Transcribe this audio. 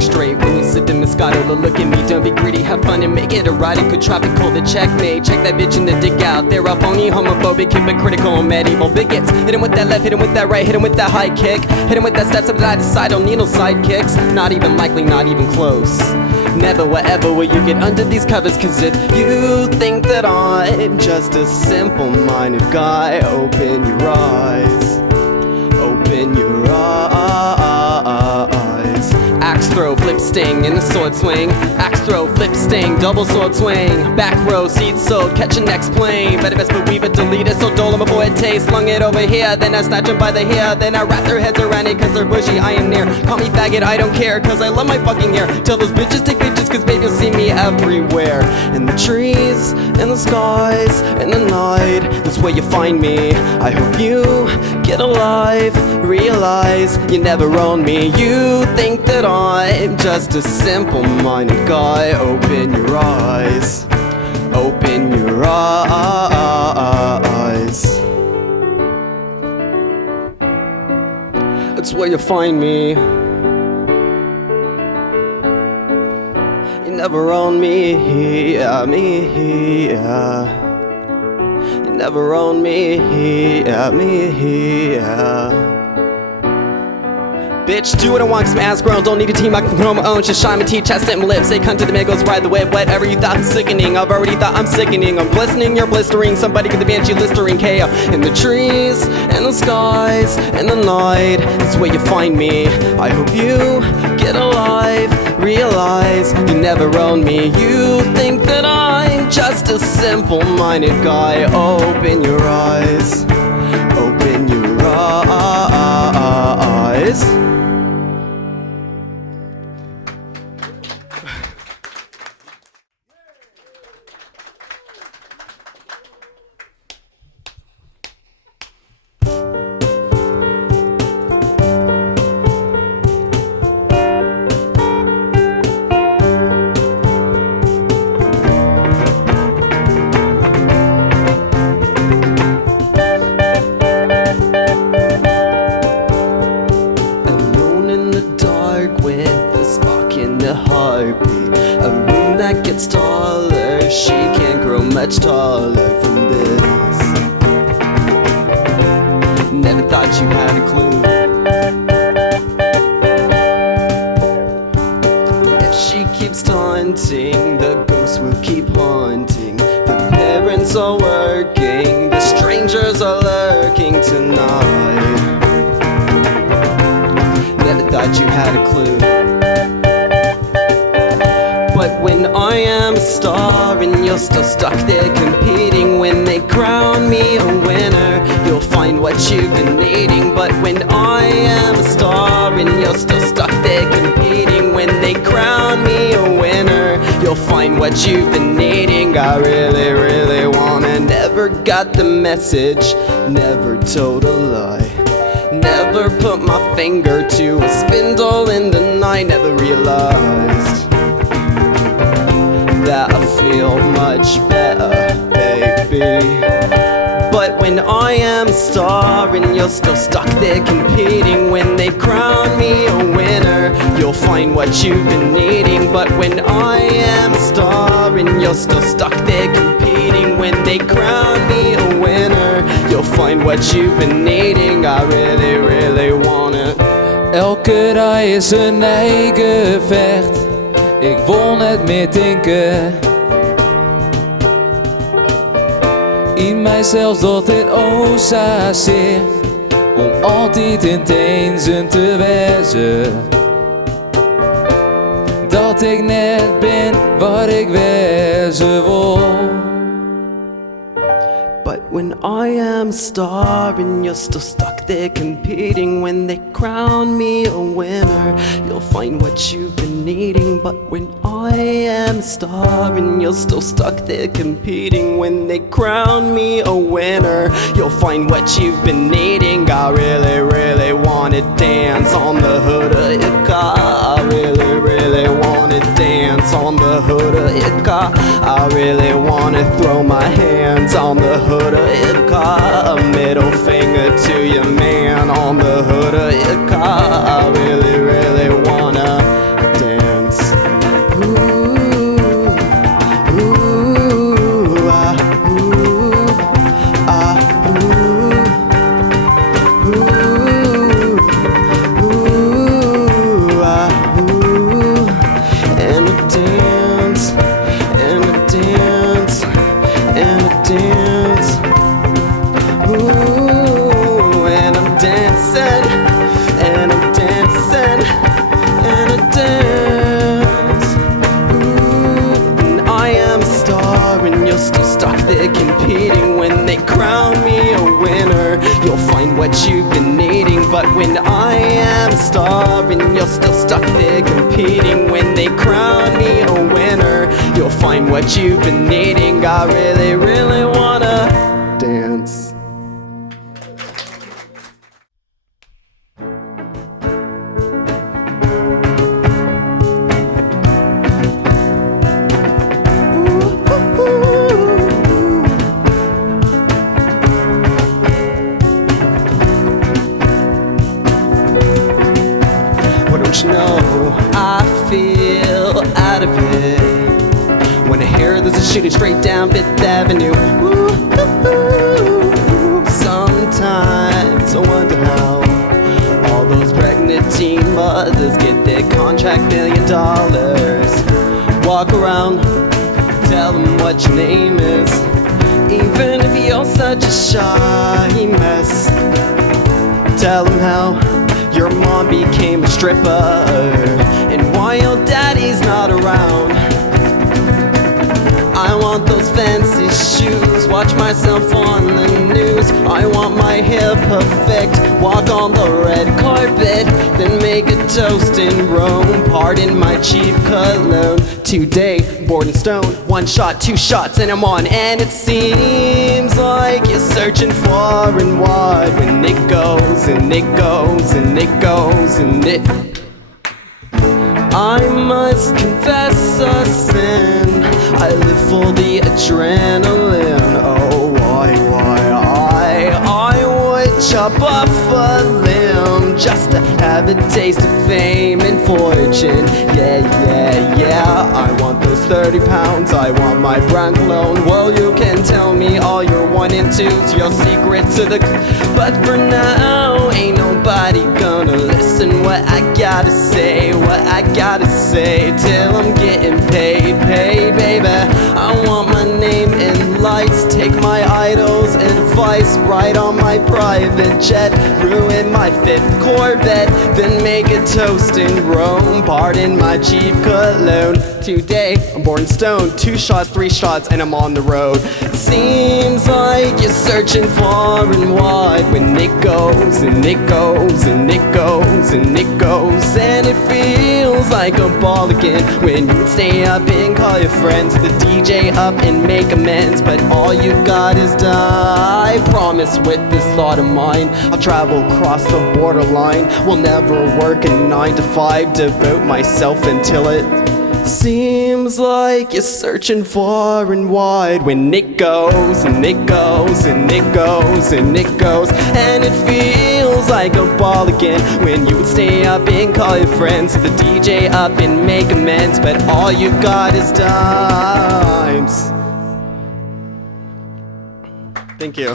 act straight when you sip the Moscato. Look at me, don't be greedy, have fun and make it erotic. Could tropical, the checkmate. Check that bitch in the dig out. They're all phony, homophobic, hypocritical, medieval bigots. Hit him with that left, hit him with that right, hit him with that high kick. Hit him with that steps up to the side, don't need no sidekicks. Not even likely, not even close. Never, whatever, will you get under these covers? Cause if you think that I'm just a simple-minded guy, open your eyes. Open your eyes. Axe throw, flip sting, in the sword swing. Axe throw, flip sting, double sword swing. Back row, seat sold, catch a next plane. Better best believe it, delete it, so dole 'em avoid it taste. Slung it over here, then I snatch 'em by the hair. Then I wrap their heads around it, cause they're bushy, I am near. Call me faggot, I don't care, cause I love my fucking hair. Tell those bitches take pictures, cause babe, you'll see me everywhere. In the trees, in the skies, in the night, that's where you find me. I hope you get alive, realize you never own me. You think that I'm just a simple-minded guy. Open your eyes. Open your eyes. That's where you find me. You never own me, me. You never own me, me. Bitch, do what I want, cause my ass grown. Don't need a team, I can control my own. Just shine my teeth, chest and my lips. Say cunt to the man, goes ride the wave. Whatever you thought, sickening. I've already thought I'm sickening. I'm glistening, you're blistering. Somebody get the banshee Listerine KO. In the trees, in the skies, in the night, that's where you find me. I hope you get alive, realize you never own me. You think that I'm just a simple-minded guy. Open your eyes. Open your eyes. A room that gets taller, she can't grow much taller from this. Never thought you had a clue. If she keeps taunting, the ghosts will keep haunting. The parents are working, the strangers are lurking tonight. Never thought you had a clue. But when I am a star and you're still stuck there competing, when they crown me a winner, you'll find what you've been needing. But when I am a star and you're still stuck there competing, when they crown me a winner, you'll find what you've been needing. I really, really wanna. Never got the message, never told a lie. Never put my finger to a spindle in the night. Never realized that I feel much better, baby. But when I am a star and you're still stuck there competing, when they crown me a winner, you'll find what you've been needing. But when I am a star and you're still stuck there competing, when they crown me a winner, you'll find what you've been needing. I really, really want it. Elke dag is een eigen vecht. Ik won het met denken. In mijzelf dat het osa zit, om altijd intens te wezen. Dat ik net ben wat ik wezen wil. But when I am a star and you're still stuck there competing, when they crown me a winner, you'll find what you've been needing. But when I am a star and you're still stuck there competing, when they crown me a winner, you'll find what you've been needing. I really, really wanna dance on the hood of your car. I really, really wanna dance on the hood of your car. I really wanna throw my hands on the hood of your car. A middle finger to your man on the hood of your car. I really, really wanna dance. you're still stuck there competing. When they crown me a winner, you'll find what you've been needing. I really, really wanna dance. Don't you know, I feel out of it when I hear there's a shooting straight down Fifth Avenue. Ooh, sometimes I wonder how all those pregnant teen mothers get their contract $1 million. Walk around, tell them what your name is, even if you're such a shy mess. Tell them how your mom became a stripper and why your daddy's not around. I want those fancy shoes, watch myself on the news. I want my hair perfect, walk on the red carpet, then make a toast in Rome. Pardon my cheap cologne. Today, bored and stoned, 1 shot, 2 shots, and I'm on. And it seems like you're searching far and wide when it goes and it goes and it goes and it. I must confess a sin, I live for the adrenaline. Oh, why I would chop off a limb just to have a taste of fame and fortune. Yeah, I want those 30 pounds, I want my brand cologne. Well, you can tell me all your 1 and 2s, your secret to the but for now, ain't nobody gonna listen what I gotta say, what I gotta say till I'm getting paid, baby. I want my name in lights, take my idol's advice, ride on my private jet, ruin my 5th Corvette, then make a toast in Rome. Pardon my cheap cologne. Today, I'm born stoned, 2 shots, 3 shots, and I'm on the road. Seems like you're searching far and wide when it goes and it goes and it goes and it goes, and it feels like a ball again when you stay up and call your friends, the DJ up and make amends. But all you got is die. I promise with this thought of mine, I'll travel across the borderline. Will never work a 9 to 5, devote myself until it seems like you're searching far and wide when it goes and it goes and it goes and it goes, and it feels like a ball again when you would stay up and call your friends, the DJ up and make amends. But all you got is dimes. Thank you.